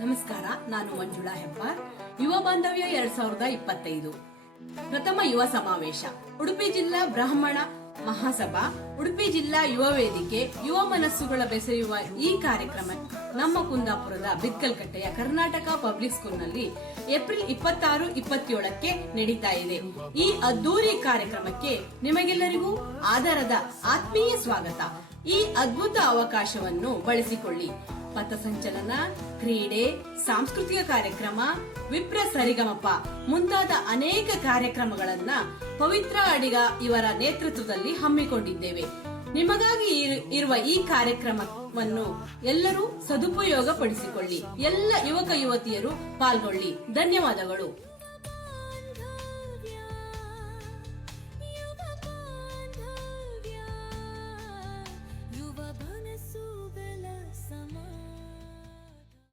ನಮಸ್ಕಾರ, ನಾನು ಮಂಜುಳಾ ಹೆಬ್ಬಾರ್. ಯುವ ಬಾಂಧವ್ಯ 2025 ಪ್ರಥಮ ಯುವ ಸಮಾವೇಶ ಉಡುಪಿ ಜಿಲ್ಲಾ ಬ್ರಾಹ್ಮಣ ಮಹಾಸಭಾ, ಉಡುಪಿ ಜಿಲ್ಲಾ ಯುವ ವೇದಿಕೆ, ಯುವ ಮನಸ್ಸುಗಳ ಬೆಸೆಯುವ ಈ ಕಾರ್ಯಕ್ರಮ ನಮ್ಮ ಕುಂದಾಪುರದ ಬಿಕ್ಕಲ್ಕಟ್ಟೆಯ ಕರ್ನಾಟಕ ಪಬ್ಲಿಕ್ ಸ್ಕೂಲ್ನಲ್ಲಿ ಏಪ್ರಿಲ್ 26-27ಕ್ಕೆ ನಡೀತಾ ಇದೆ. ಈ ಅದ್ದೂರಿ ಕಾರ್ಯಕ್ರಮಕ್ಕೆ ನಿಮಗೆಲ್ಲರಿಗೂ ಆದರದ ಆತ್ಮೀಯ ಸ್ವಾಗತ. ಈ ಅದ್ಭುತ ಅವಕಾಶವನ್ನು ಬಳಸಿಕೊಳ್ಳಿ. ಪಥಸಂಚಲನ, ಕ್ರೀಡೆ, ಸಾಂಸ್ಕೃತಿಕ ಕಾರ್ಯಕ್ರಮ, ವಿಪ್ರ ಸರಿಗಮಪ ಮುಂತಾದ ಅನೇಕ ಕಾರ್ಯಕ್ರಮಗಳನ್ನ ಪವಿತ್ರ ಅಡಿಗ ಇವರ ನೇತೃತ್ವದಲ್ಲಿ ಹಮ್ಮಿಕೊಂಡಿದ್ದೇವೆ. ನಿಮಗಾಗಿ ಇರುವ ಈ ಕಾರ್ಯಕ್ರಮವನ್ನು ಎಲ್ಲರೂ ಸದುಪಯೋಗ ಪಡಿಸಿಕೊಳ್ಳಿ. ಎಲ್ಲ ಯುವಕ ಯುವತಿಯರು ಪಾಲ್ಗೊಳ್ಳಿ. ಧನ್ಯವಾದಗಳು.